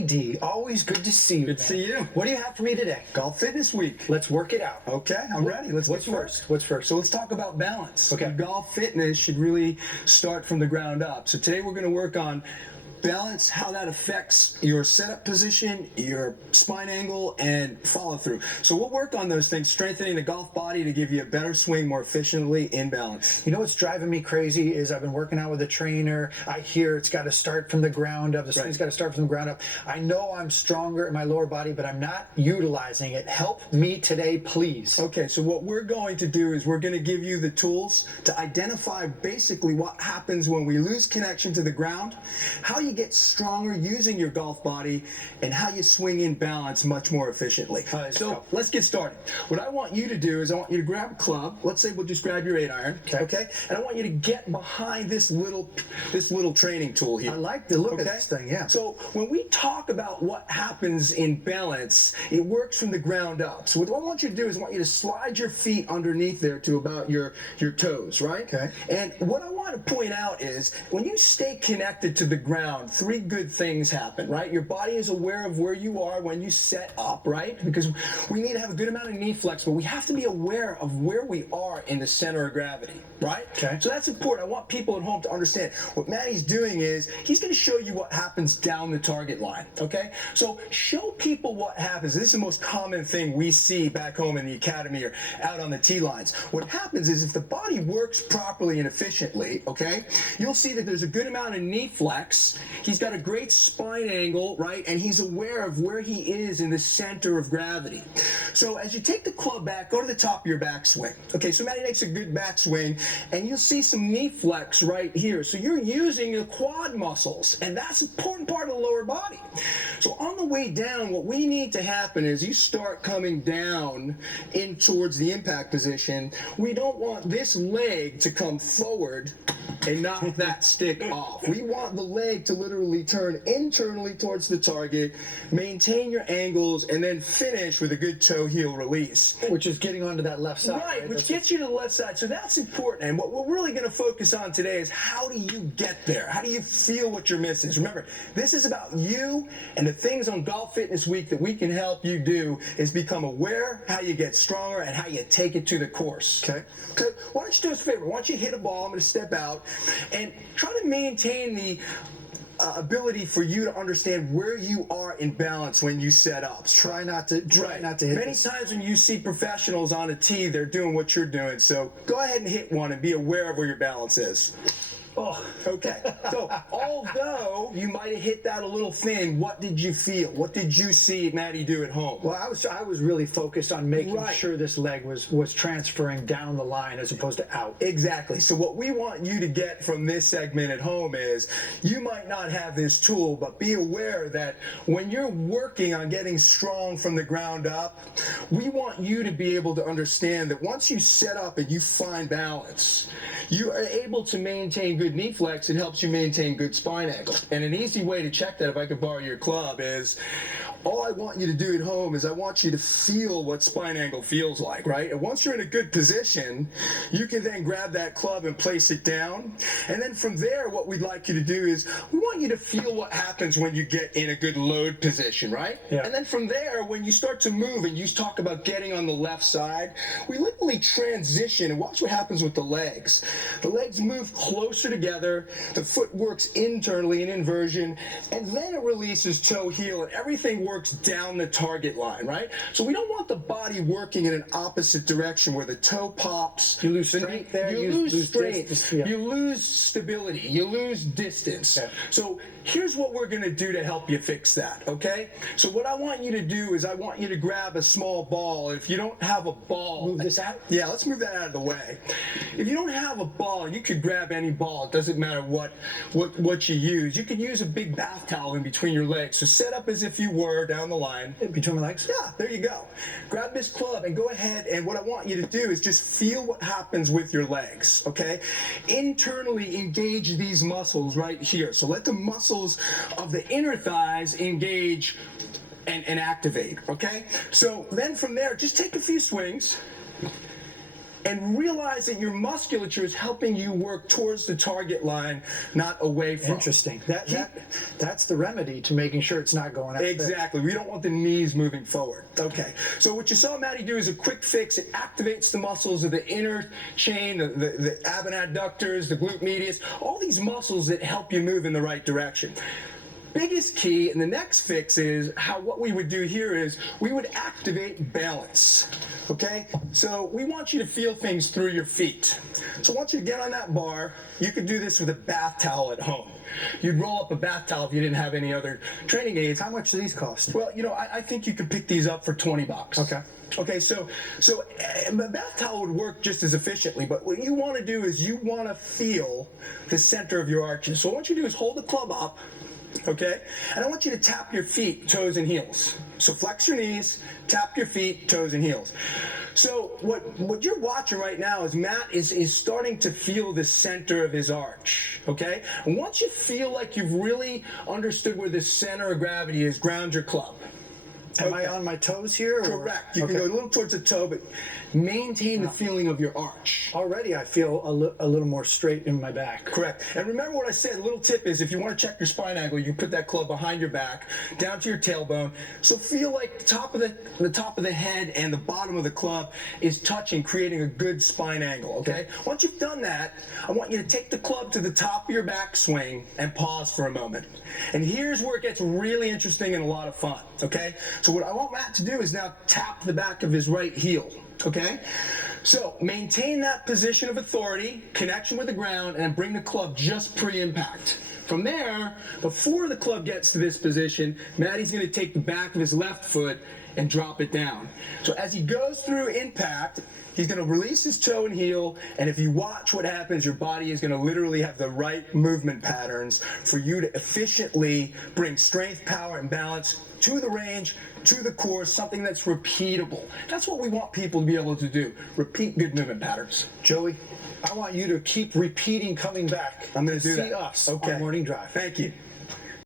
D, always good to see you. Good to see you. What do you have for me today? Golf Fitness Week. Let's work it out. Okay, I'm ready. What's first? What's first? So let's talk about balance. Okay. Golf fitness should really start from the ground up. So today we're going to work on balance, how that affects your setup position, your spine angle, and follow through. So we'll work on those things, strengthening the golf body to give you a better swing more efficiently in balance. You know what's driving me crazy is I've been working out with a trainer. I hear it's got to start from the ground up. The swing's got to start from the ground up. I know I'm stronger in my lower body, but I'm not utilizing it. Help me today, please. Okay, so what we're going to do is we're going to give you the tools to identify basically what happens when we lose connection to the ground, how you get stronger using your golf body, and how you swing in balance much more efficiently. So let's get started. What I want you to do is I want you to grab a club. Let's say we'll just grab your 8-iron. Okay? And I want you to get behind this little training tool here. I like the look of this thing, yeah. So when we talk about what happens in balance, it works from the ground up. So what I want you to do is I want you to slide your feet underneath there to about your toes, right? Okay. And what I want to point out is when you stay connected to the ground, 3 good things happen, right? Your body is aware of where you are when you set up, right? Because we need to have a good amount of knee flex, but we have to be aware of where we are in the center of gravity, right? Okay. So that's important. I want people at home to understand what Matty's doing is he's going to show you what happens down the target line, okay? So show people what happens. This is the most common thing we see back home in the academy or out on the tee lines. What happens is if the body works properly and efficiently, okay, you'll see that there's a good amount of knee flex. He's got a great spine angle, right? And he's aware of where he is in the center of gravity. So as you take the club back, go to the top of your backswing. Okay, so Matty makes a good backswing, and you'll see some knee flex right here. So you're using the quad muscles, and that's an important part of the lower body. So on the way down, what we need to happen is you start coming down in towards the impact position. We don't want this leg to come forward and knock that stick off. We want the leg to literally turn internally towards the target, maintain your angles, and then finish with a good toe heel release. Which is getting onto that left side. Right, which gets you to the left side. So that's important. And what we're really going to focus on today is how do you get there? How do you feel what you're missing? Remember, this is about you, and the things on Golf Fitness Week that we can help you do is become aware how you get stronger and how you take it to the course. Okay. Why don't you do us a favor? Why don't you hit a ball? I'm going to step out and try to maintain the ability for you to understand where you are in balance when you set up. Try not to hit Many times when you see professionals on a tee, they're doing what you're doing. So go ahead and hit one and be aware of where your balance is. Oh, okay. So although you might have hit that a little thin, what did you feel? What did you see Matty do at home? Well, I was really focused on making sure this leg was transferring down the line as opposed to out. Exactly. So what we want you to get from this segment at home is you might not have this tool, but be aware that when you're working on getting strong from the ground up, we want you to be able to understand that once you set up and you find balance, you are able to maintain good knee flex. It helps you maintain good spine angle. And an easy way to check that, if I could borrow your club, is all I want you to do at home is I want you to feel what spine angle feels like, right? And once you're in a good position, you can then grab that club and place it down. And then from there, what we'd like you to do is we want you to feel what happens when you get in a good load position, right? Yeah. And then from there, when you start to move and you talk about getting on the left side, we literally transition and watch what happens with the legs. The legs move closer together, the foot works internally in inversion, and then it releases toe heel, and everything works down the target line, right? So we don't want the body working in an opposite direction where the toe pops. You lose strength there. You lose strength. You lose stability. You lose distance. Okay. So here's what we're going to do to help you fix that, okay? So what I want you to do is I want you to grab a small ball. If you don't have a ball... Move this out? Yeah, let's move that out of the way. If you don't have a ball, you could grab any ball. It doesn't matter what you use. You could use a big bath towel in between your legs. So set up as if you were down the line. In between my legs? Yeah, there you go. Grab this club and go ahead, and what I want you to do is just feel what happens with your legs, okay? Internally engage these muscles right here. So let the muscles of the inner thighs engage and activate, okay? So then from there, just take a few swings and realize that your musculature is helping you work towards the target line, not away from. Interesting. That's the remedy to making sure it's not going out. Exactly. We don't want the knees moving forward. Okay. So what you saw Maddie do is a quick fix. It activates the muscles of the inner chain, the abductors, the glute medius, all these muscles that help you move in the right direction. Biggest key in the next fix is what we would do here is we would activate balance. Okay, so we want you to feel things through your feet. So I want you to get on that bar. You could do this with a bath towel at home. You'd roll up a bath towel if you didn't have any other training aids. How much do these cost? Well, I think you could pick these up for $20. Okay. Okay, so a bath towel would work just as efficiently, but what you want to do is you want to feel the center of your arches. So what I want you to do is hold the club up, okay? And I want you to tap your feet, toes and heels. So flex your knees, tap your feet, toes and heels. So what you're watching right now is Matt is starting to feel the center of his arch, okay? And once you feel like you've really understood where the center of gravity is, ground your club. Am I on my toes here? Correct. You can go a little towards the toe, but maintain the feeling of your arch. Already I feel a little more straight in my back. Correct. And remember what I said, a little tip is if you want to check your spine angle, you put that club behind your back, down to your tailbone. So feel like the top of the head and the bottom of the club is touching, creating a good spine angle, okay? Once you've done that, I want you to take the club to the top of your back swing and pause for a moment. And here's where it gets really interesting and a lot of fun, okay? So what I want Matt to do is now tap the back of his right heel, okay? So maintain that position of authority, connection with the ground, and bring the club just pre-impact. From there, before the club gets to this position, Maddie's going to take the back of his left foot and drop it down. So as he goes through impact, he's going to release his toe and heel, and if you watch what happens, your body is going to literally have the right movement patterns for you to efficiently bring strength, power, and balance to the range, to the course, something that's repeatable. That's what we want people to be able to do. Repeat good movement patterns. Joey, I want you to keep repeating coming back. I'm going to do that. See us okay. on Morning Drive. Thank you.